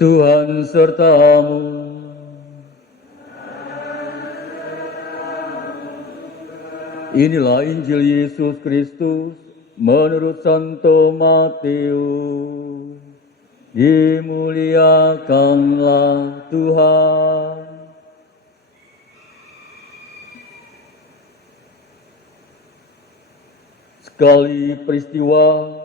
Tuhan sertamu. Inilah Injil Yesus Kristus menurut Santo Matius. Dimuliakanlah Tuhan. Sekali peristiwa,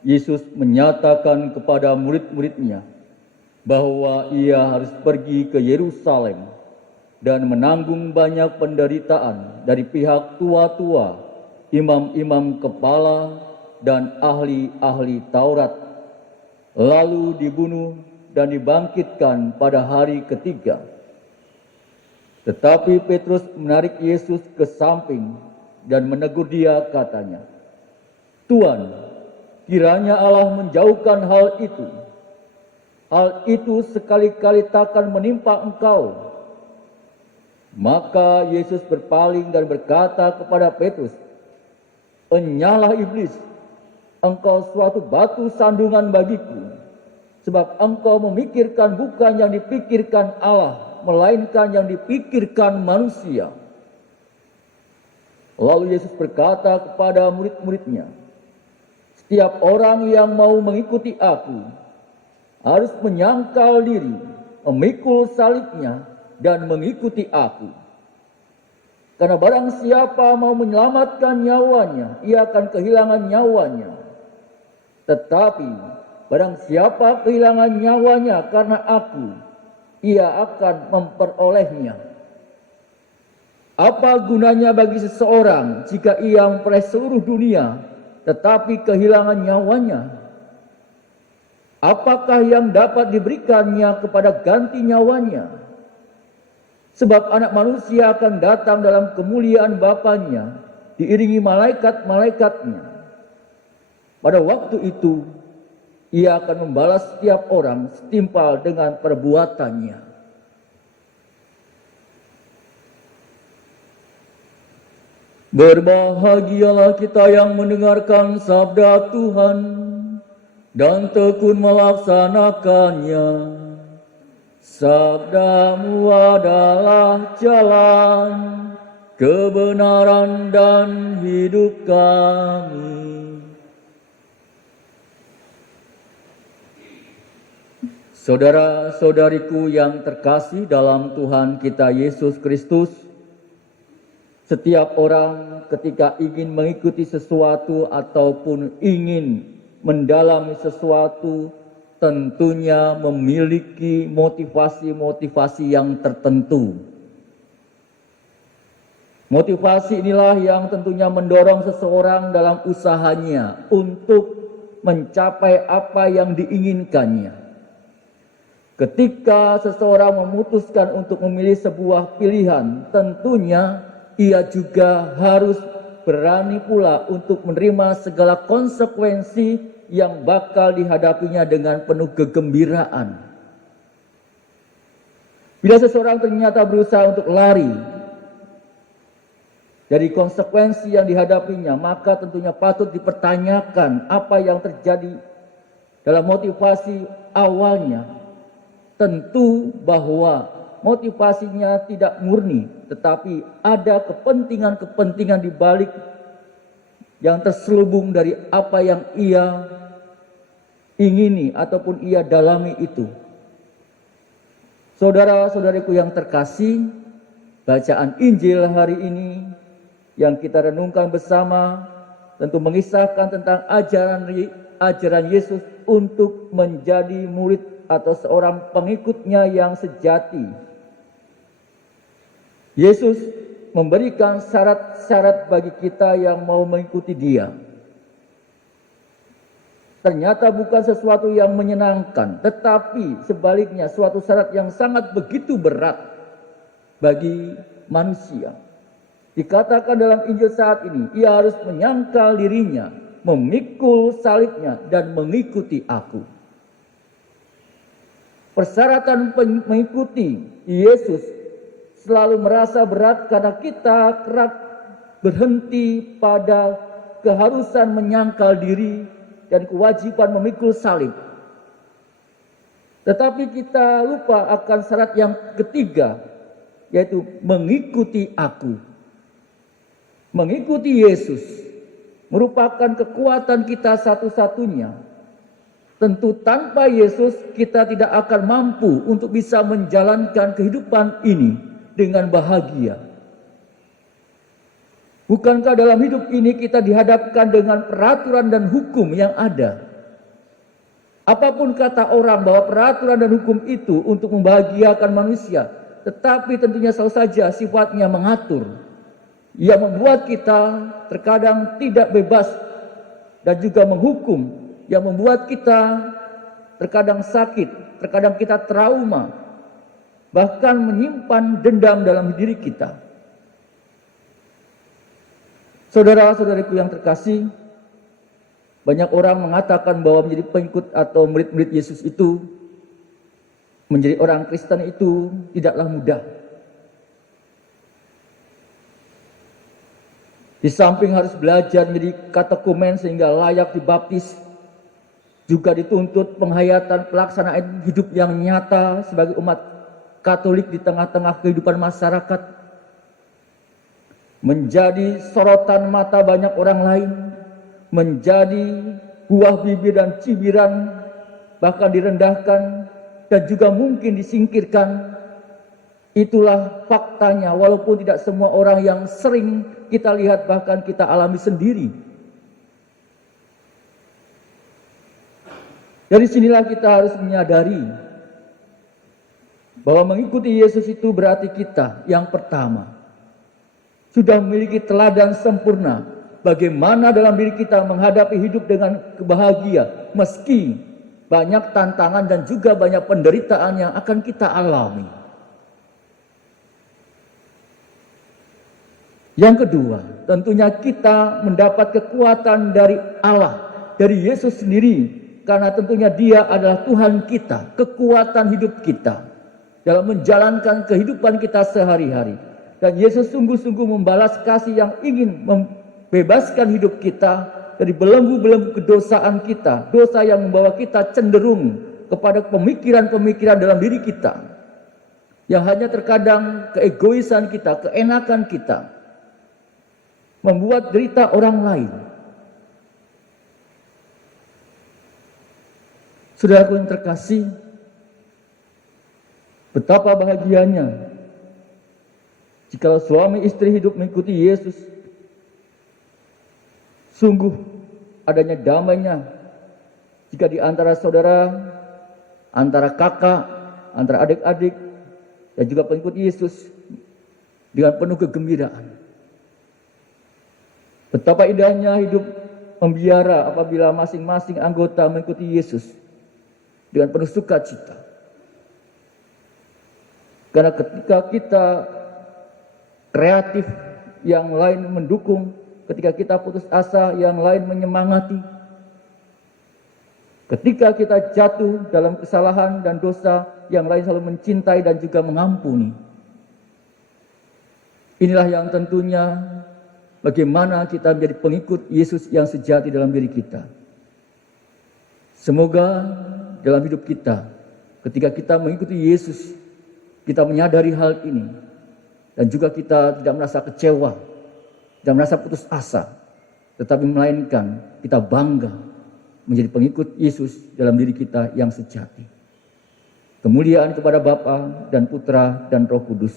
Yesus menyatakan kepada murid-muridnya bahwa ia harus pergi ke Yerusalem dan menanggung banyak penderitaan dari pihak tua-tua, imam-imam kepala, dan ahli-ahli Taurat, lalu dibunuh dan dibangkitkan pada hari ketiga. Tetapi Petrus menarik Yesus ke samping dan menegur dia, katanya, "Tuhan, kiranya Allah menjauhkan hal itu. Hal itu sekali-kali takkan menimpa engkau." Maka Yesus berpaling dan berkata kepada Petrus, "Enyahlah iblis, engkau suatu batu sandungan bagiku, sebab engkau memikirkan bukan yang dipikirkan Allah, melainkan yang dipikirkan manusia." Lalu Yesus berkata kepada murid-muridnya, "Setiap orang yang mau mengikuti aku harus menyangkal diri, memikul salibnya, dan mengikuti aku. Karena barang siapa mau menyelamatkan nyawanya, ia akan kehilangan nyawanya. Tetapi barang siapa kehilangan nyawanya karena aku, ia akan memperolehnya. Apa gunanya bagi seseorang jika ia memperoleh seluruh dunia, tetapi kehilangan nyawanya? Apakah yang dapat diberikannya kepada ganti nyawanya? Sebab anak manusia akan datang dalam kemuliaan Bapanya, diiringi malaikat-malaikatnya. Pada waktu itu, ia akan membalas setiap orang setimpal dengan perbuatannya." Berbahagialah kita yang mendengarkan sabda Tuhan dan tekun melaksanakannya. Sabdamu adalah jalan, kebenaran, dan hidup kami. Saudara-saudariku yang terkasih dalam Tuhan kita Yesus Kristus, setiap orang ketika ingin mengikuti sesuatu ataupun ingin mendalami sesuatu tentunya memiliki motivasi-motivasi yang tertentu. Motivasi inilah yang tentunya mendorong seseorang dalam usahanya untuk mencapai apa yang diinginkannya. Ketika seseorang memutuskan untuk memilih sebuah pilihan, tentunya ia juga harus berani pula untuk menerima segala konsekuensi yang bakal dihadapinya dengan penuh kegembiraan. Bila seseorang ternyata berusaha untuk lari dari konsekuensi yang dihadapinya, maka tentunya patut dipertanyakan apa yang terjadi dalam motivasi awalnya. Tentu bahwa motivasinya tidak murni, tetapi ada kepentingan-kepentingan di balik yang terselubung dari apa yang ia ingini ataupun ia dalami itu. Saudara-saudariku yang terkasih, bacaan Injil hari ini yang kita renungkan bersama tentu mengisahkan tentang ajaran Yesus untuk menjadi murid atau seorang pengikutnya yang sejati. Yesus memberikan syarat-syarat bagi kita yang mau mengikuti Dia. Ternyata bukan sesuatu yang menyenangkan, tetapi sebaliknya suatu syarat yang sangat begitu berat bagi manusia. Dikatakan dalam Injil saat ini, ia harus menyangkal dirinya, memikul salibnya, dan mengikuti aku. Persyaratan mengikuti Yesus selalu merasa berat karena kita kerap berhenti pada keharusan menyangkal diri dan kewajiban memikul salib. Tetapi kita lupa akan syarat yang ketiga, yaitu mengikuti aku. Mengikuti Yesus merupakan kekuatan kita satu-satunya. Tentu tanpa Yesus kita tidak akan mampu untuk bisa menjalankan kehidupan ini dengan bahagia. Bukankah dalam hidup ini kita dihadapkan dengan peraturan dan hukum yang ada? Apapun kata orang bahwa peraturan dan hukum itu untuk membahagiakan manusia, tetapi tentunya selalu saja sifatnya mengatur. Ia membuat kita terkadang tidak bebas dan juga menghukum, yang membuat kita terkadang sakit, terkadang kita trauma, bahkan menyimpan dendam dalam diri kita. Saudara-saudariku yang terkasih, banyak orang mengatakan bahwa menjadi pengikut atau murid-murid Yesus itu, menjadi orang Kristen itu tidaklah mudah. Di samping harus belajar menjadi katekumen sehingga layak dibaptis, juga dituntut penghayatan pelaksanaan hidup yang nyata sebagai umat Katolik di tengah-tengah kehidupan masyarakat, menjadi sorotan mata banyak orang lain, menjadi buah bibir dan cibiran, bahkan direndahkan dan juga mungkin disingkirkan. Itulah faktanya, walaupun tidak semua orang yang sering kita lihat bahkan kita alami sendiri. Dari sinilah kita harus menyadari bahwa mengikuti Yesus itu berarti kita yang pertama sudah memiliki teladan sempurna bagaimana dalam diri kita menghadapi hidup dengan bahagia meski banyak tantangan dan juga banyak penderitaan yang akan kita alami. Yang kedua, tentunya kita mendapat kekuatan dari Allah, dari Yesus sendiri, karena tentunya Dia adalah Tuhan kita, kekuatan hidup kita dalam menjalankan kehidupan kita sehari-hari. Dan Yesus sungguh-sungguh membalas kasih yang ingin membebaskan hidup kita dari belenggu-belenggu kedosaan kita, dosa yang membawa kita cenderung kepada pemikiran-pemikiran dalam diri kita, yang hanya terkadang keegoisan kita, keenakan kita, membuat derita orang lain. Saudaraku yang terkasih, betapa bahagianya jika suami istri hidup mengikuti Yesus. Sungguh adanya damainya jika di antara saudara, antara kakak, antara adik-adik, dan juga pengikut Yesus dengan penuh kegembiraan. Betapa indahnya hidup membiara apabila masing-masing anggota mengikuti Yesus dengan penuh sukacita. Karena ketika kita kreatif, yang lain mendukung, ketika kita putus asa, yang lain menyemangati. Ketika kita jatuh dalam kesalahan dan dosa, yang lain selalu mencintai dan juga mengampuni. Inilah yang tentunya bagaimana kita menjadi pengikut Yesus yang sejati dalam diri kita. Semoga dalam hidup kita, ketika kita mengikuti Yesus, kita menyadari hal ini, dan juga kita tidak merasa kecewa, tidak merasa putus asa, tetapi melainkan kita bangga menjadi pengikut Yesus dalam diri kita yang sejati. Kemuliaan kepada Bapa dan Putra dan Roh Kudus